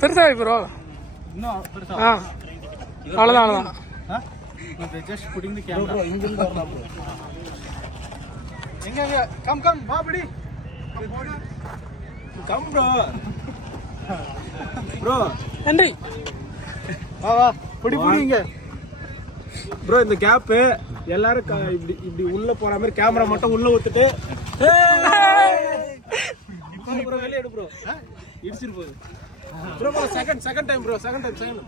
பெருசா ப்ரோ இன்னும் பெருசா அவ்வளவுதான் just putting the camera bro இங்க இருந்து வரலாம் bro எங்க கம் வா படி கம் bro நன்றி வா படி இங்க bro இந்த கேப் எல்லாரும் இப்படி இப்படி உள்ள போற மாதிரி கேமரா மட்டும் உள்ள ஊத்திட்டு இப்போ bro வெளிய எடு bro இடிச்சிரு போகுது bro second time bro second time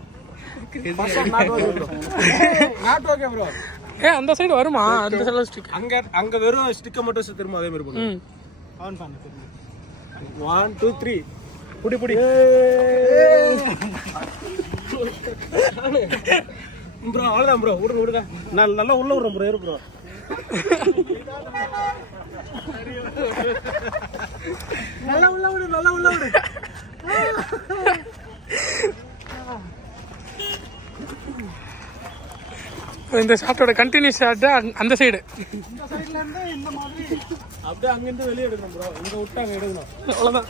not okay bro அந்த சைடு வருமா அந்த சைடுல ஸ்டிக் அங்க வெறும் ஸ்டிக்க மட்டும் திரும்ப அதே மாதிரி போடு ஆன் பண்ணு 1 2 3 புடி bro அவ்வளவுதான் bro விடுங்க நல்லா உள்ள விடுறோம் bro ஏறு bro நல்லா உள்ள விடு இந்த ஷாட்டோட கண்டினியூஸ் ஷாட் அந்த சைடு இந்த சைடுல இருந்து இந்த மாதிரி அப்படியே அங்க இருந்து வெளிய எடுக்கணும் bro இங்க விட்டு அங்க எடுக்கணும் அவ்வளவுதான்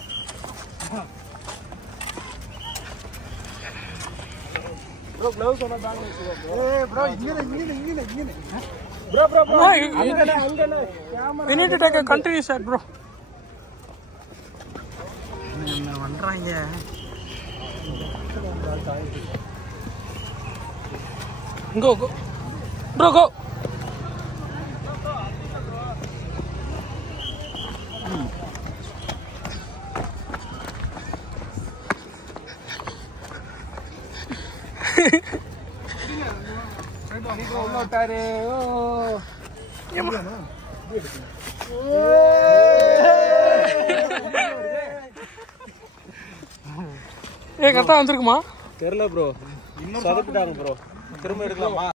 bro gloves on bag bro bro இங்க bro அங்க camera we need to take a continuous shot bro என்ன பண்றாங்க go bro go கரெக்டா வந்துருக்குமா தெரியல ப்ரோ இன்னும் சதுக்கிட்டாங்க ப்ரோ திரும்ப எடுக்கலாமா